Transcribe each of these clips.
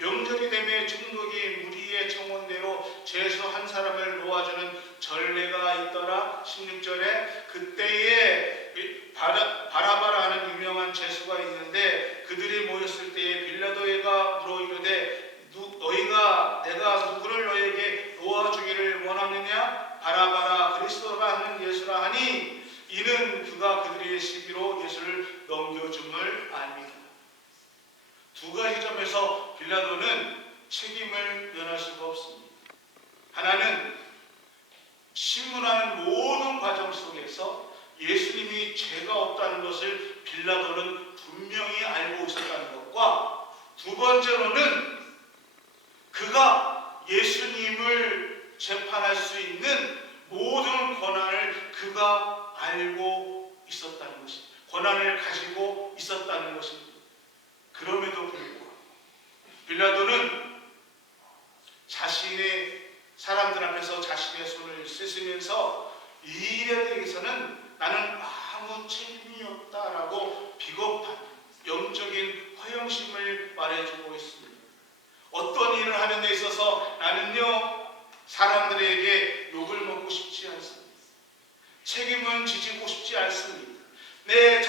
명절이 되면 총독이 무리의 청원대로 죄수 한 사람을 놓아주는 전례가 있더라. 16절에 그때에 바라바라 하는 유명한 죄수가 있는데 그들이 모였을 때에 빌라도가 물어 이르되 너희가 내가 누구를 너에게 놓아주기를 원하느냐? 바라바라 그리스도라 하는 예수라 하니 이는 그가 그들의 시비로 예수를 넘겨줌을 압니다. 두 가지 점에서 빌라도는 책임을 면할 수가 없습니다. 하나는 신문하는 모든 과정 속에서 예수님이 죄가 없다는 것을 빌라도는 분명히 알고 있었다는 것과 두 번째로는 그가 예수님을 재판할 수 있는 모든 권한을 그가 알고 있었다는 것입니다. 권한을 가지고 있었다는 것입니다. 그럼에도 불구하고 빌라도는 자신의 사람들 앞에서 자신의 손을 씻으면서 이 일에 대해서는 나는 아무 책임이 없다라고 비겁한 영적인 허영심을 말해주고 있습니다. 어떤 일을 하는 데 있어서 나는요 사람들에게 욕을 먹고 싶지 않습니다. 책임은 지지고 싶지 않습니다. 내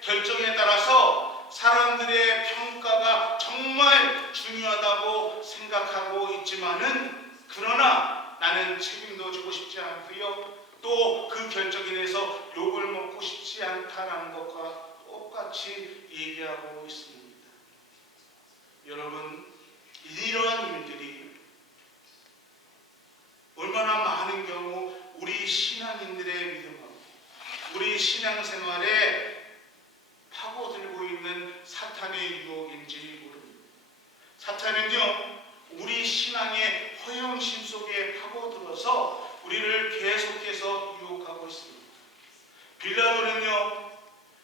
결정에 따라서 사람들의 평가가 정말 중요하다고 생각하고 있지만은 그러나 나는 책임도 지고 싶지 않고요. 또 그 결정에 대해서 욕을 먹고 싶지 않다는 것과 똑같이 얘기하고 있습니다. 여러분, 이러한 일들이 얼마나 많은 경우 우리 신앙인들의 믿음하고 우리 신앙생활에 파고들고 있는 사탄의 유혹인지 모릅니다. 사탄은요 우리 신앙의 허영심 속에 파고들어서 우리를 계속해서 유혹하고 있습니다. 빌라도는요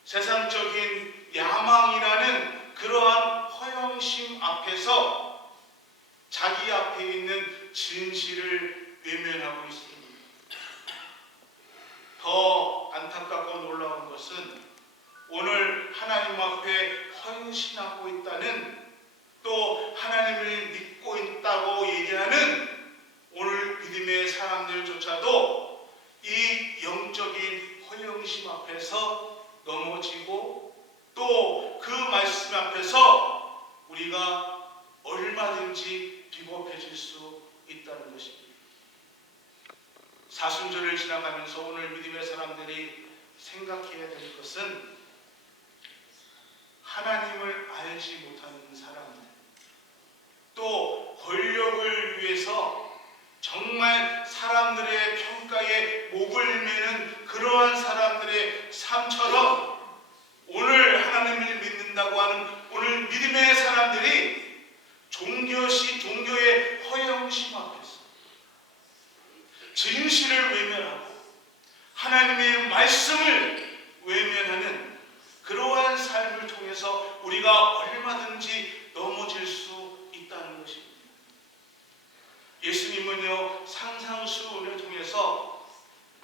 세상적인 야망이라는 그러한 허영심 앞에서 자기 앞에 있는 진실을 외면하고 있습니다. 더 안타깝고 놀라운 것은 오늘 하나님 앞에 헌신하고 있다는 또 하나님을 믿고 있다고 얘기하는 오늘 믿음의 사람들조차도 이 영적인 허영심 앞에서 넘어지고 또 그 말씀 앞에서 우리가 얼마든지 비겁해질 수 있다는 것입니다. 사순절을 지나가면서 오늘 믿음의 사람들이 생각해야 될 것은 하나님을 알지 못하는 사람들, 또 권력을 위해서 정말 사람들의 평가에 목을 매는 그러한 사람들의 삶처럼 오늘 하나님을 믿는다고 하는 오늘 믿음의 사람들이 종교의 허영심 앞에서 진실을 외면하고 하나님의 말씀을 외면하는 그러한 삶을 통해서 우리가 얼마든지 넘어질 수 있다는 것입니다. 예수님은요 상상수훈을 통해서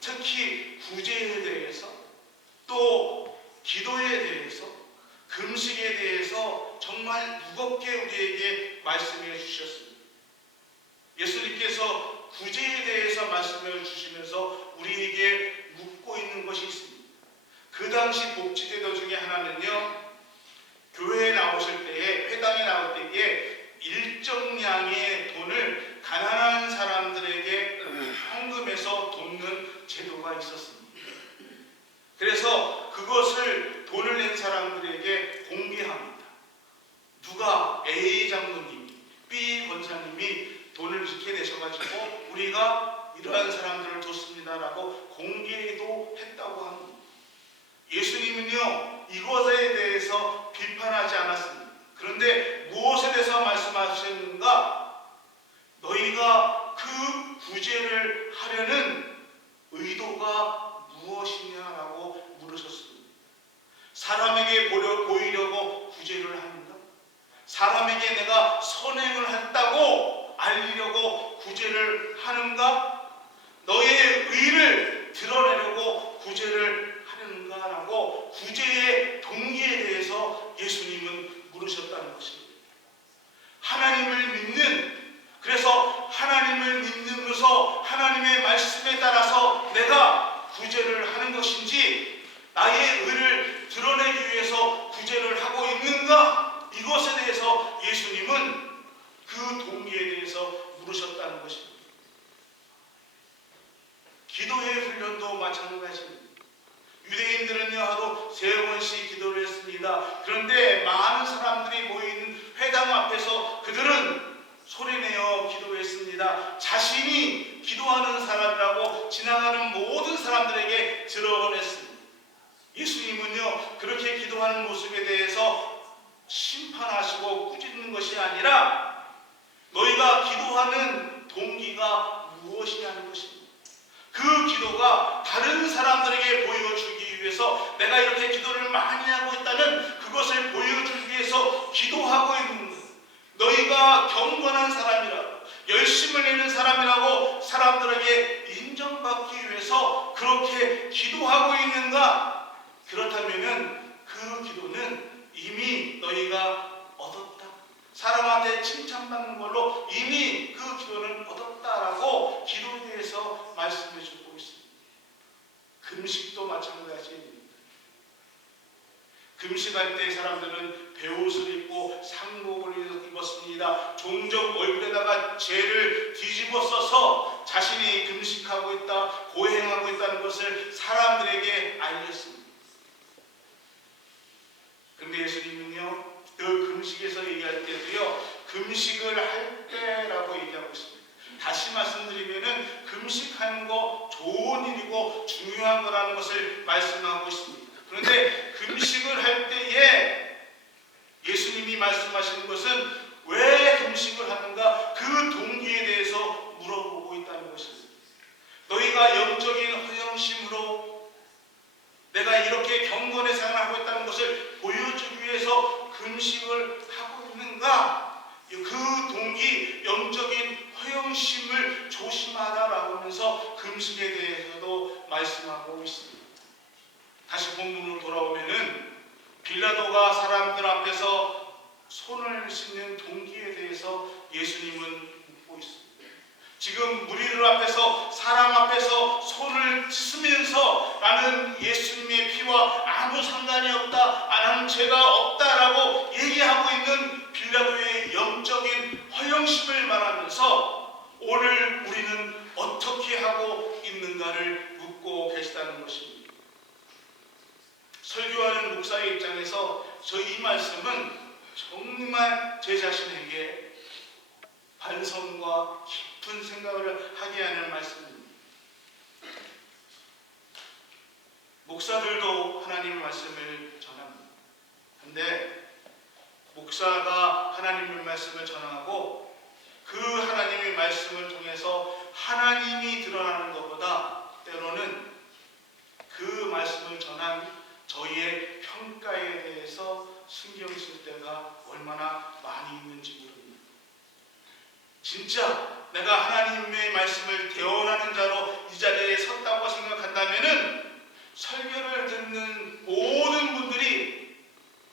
특히 구제에 대해서 또 기도에 대해서 금식에 대해서 정말 무겁게 우리에게 말씀해 주셨습니다. 예수님께서 구제에 대해서 말씀해 주시면서 우리에게 묻고 있는 것이 있습니다. 그 당시 복지제도 중에 하나는요 교회에 나오실 때에 회당에 나올 때에 일정량의 돈을 가난한 사람들에게 헌금해서 돕는 제도가 있었습니다. 그래서 그것을 돈을 낸 사람들에게 공개합니다. 누가 A 장로님이 B 권사님이 돈을 이렇게 내셔가지고 우리가 이러한 사람들을 뒀습니다라고 공개도 했다고 합니다. 예수님은요 이것에 대해서 비판하지 않았습니다. 그런데 무엇에 대해서 말씀하셨는가? 너희가 그 구제를 하려는 의도가 무엇이냐라고 물으셨습니다. 사람에게 보이려고 구제를 하는가? 사람에게 내가 선행을 했다고 알리려고 구제를 하는가? 너의 의를 드러내려고 구제를 하는가라고 구제의 동기에 대해서 예수님은 물으셨다는 것입니다. 대해서 예수님은 그 동기에 대해서 물으셨다는 것입니다. 기도의 훈련도 마찬가지입니다. 유대인들은요 하루 3번씩 기도를 했습니다. 그런데 많은 사람들이 모인 회당 앞에서 그들은 소리내어 기도했습니다. 자신이 기도하는 사람이라고 지나가는 모든 사람들에게 드러냈습니다. 예수님은요 그렇게 기도하는 모습에 대해서 심판하시고 꾸짖는 것이 아니라 너희가 기도하는 동기가 무엇이냐는 것입니다. 그 기도가 다른 사람들에게 보여주기 위해서 내가 이렇게 기도를 많이 하고 있다는 그것을 보여주기 위해서 기도하고 있는 것. 너희가 경건한 사람이라고 열심을 내는 사람이라고 사람들에게 인정받기 위해서 그렇게 기도하고 있는가? 그렇다면 그 기도는 이미 너희가 얻었다. 사람한테 칭찬받는 걸로 이미 그 기도는 얻었다라고 기도에 대해서 말씀해 주고 있습니다. 금식도 마찬가지입니다. 금식할 때 사람들은 베옷을 입고 상복을 입었습니다. 종종 얼굴에다가 죄를 뒤집어 써서 자신이 금식하고 있다, 고행하고 있다는 것을 사람들에게 알렸습니다. 그런데 예수님은요 그 금식에서 얘기할 때도요 금식을 할 때라고 얘기하고 있습니다. 다시 말씀드리면은 금식하는 거 좋은 일이고 중요한 거라는 것을 말씀하고 있습니다. 그런데 금식을 할 때에 예수님이 말씀하시는 것은 왜 금식을 하는가? 그 동기에 대해서 물어보고 있다는 것입니다. 너희가 영적인 허영심으로 내가 이렇게 경건의 생활을 하고 있다는 것을 보여주기 위해서 금식을 하고 있는가? 그 동기, 영적인 허영심을 조심하라라고 하면서 금식에 대해서도 말씀하고 있습니다. 다시 본문으로 돌아오면은 빌라도가 사람들 앞에서 손을 씻는 동기에 대해서 예수님은 묻고 있습니다. 지금 무리들 앞에서 사람 앞에서 손을 씻으면서 나는 예수님의 피와 아무 상관이 없다, 나는 죄가 없다라고 얘기하고 있는 빌라도의 영적인 허영심을 말하면서 오늘 우리는 어떻게 하고 있는가를 묻고 계시다는 것입니다. 설교하는 목사의 입장에서 저 이 말씀은 정말 제 자신에게 반성과 깊은 생각을 하게 하는 말씀입니다. 목사들도 하나님의 말씀을 전합니다. 그런데 목사가 하나님의 말씀을 전하고 그 하나님의 말씀을 통해서 하나님이 드러나는 것보다 때로는 그 말씀을 전한 저희의 평가에 대해서 신경 쓸 때가 얼마나 많이 있는지 모릅니다. 진짜 내가 하나님의 말씀을 대언하는 자로 이 자리에 섰다고 생각한다면은 설교를 듣는 모든 분들이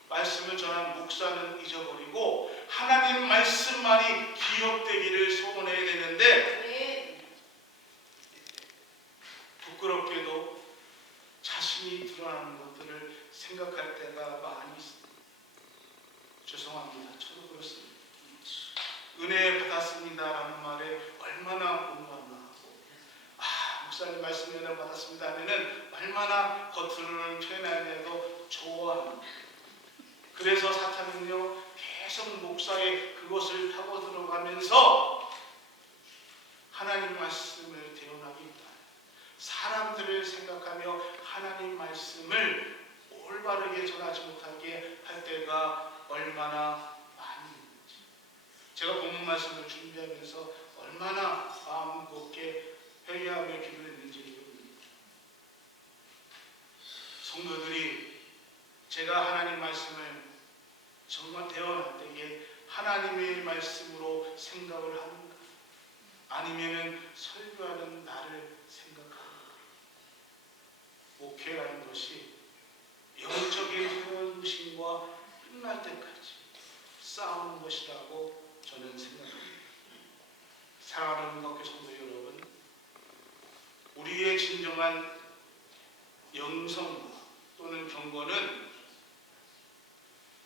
말씀을 전한 목사는 잊어버리고 하나님 말씀만이 기억되기를 소원해야 되는데 부끄럽게도 자신이 드러나는 것들을 생각할 때가 많이 있습니다. 죄송합니다. 저도 그렇습니다. 은혜 받았습니다라는 말에 얼마나 공감을 하고 목사님 말씀 은혜 받았습니다 하면은 얼마나 겉으로는 표현하는데도 좋아합니다. 그래서 사탄은요 계속 목사의 그것을 타고 들어가면서 하나님 말씀을 대언하기 위해 사람들을 생각하며 하나님 말씀을 올바르게 전하지 못하게 할 때가 얼마나 많이 있는지 제가 본문 말씀을 준비하면서 얼마나 마음 곱게 회개하며 기도했는지 모릅니다. 성도들이 제가 하나님 말씀을 정말 대언할 때에 하나님의 말씀으로 생각을 하는가 아니면은 설교하는 나를 생각하는가. 목회라는 것이 영적인 헌신과 끝날 때까지 싸우는 것이라고 저는 생각합니다. 사랑하는 목회 성도 여러분, 우리의 진정한 영성 또는 경건은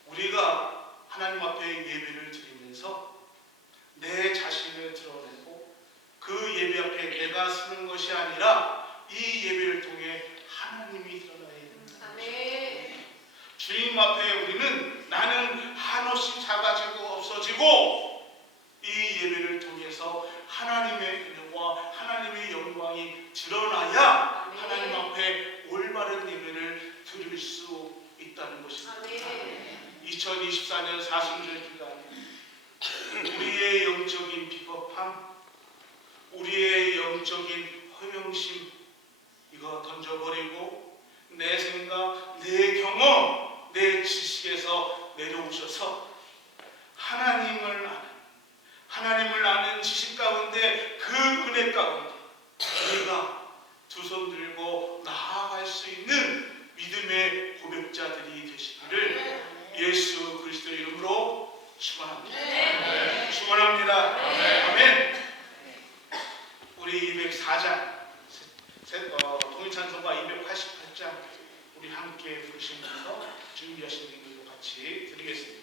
우리가 하나님 앞에 예배를 드리면서 내 자신을 드러내고 그 예배 앞에 내가 서는 것이 아니라 이 예배를 통해 하나님이 드러나야 됩니다. 아멘. 주님 앞에 우리는 나는 한없이 작아지고 없어지고 이 예배를 통해서 하나님의 은혜와 하나님의 영광이 드러나야 아멘. 하나님 앞에 올바른 예배를 드릴 수 있다는 것입니다. 아멘. 2024년 사순절 기간 우리의 영적인 비겁함, 우리의 영적인 허영심 이거 던져버리고 내 생각, 내 경험, 내 지식에서 내려오셔서 하나님을 아는 지식 가운데 그 은혜 가운데 우리가 두 손 들고 나아갈 수 있는 믿음의 고백자들이 되시기를 예수 그리스도의 이름으로 축원합니다. 축원합니다. 아멘. 우리 204장 통일찬송가 288장 우리 함께 부르시면서 준비하신 분들과 같이 드리겠습니다.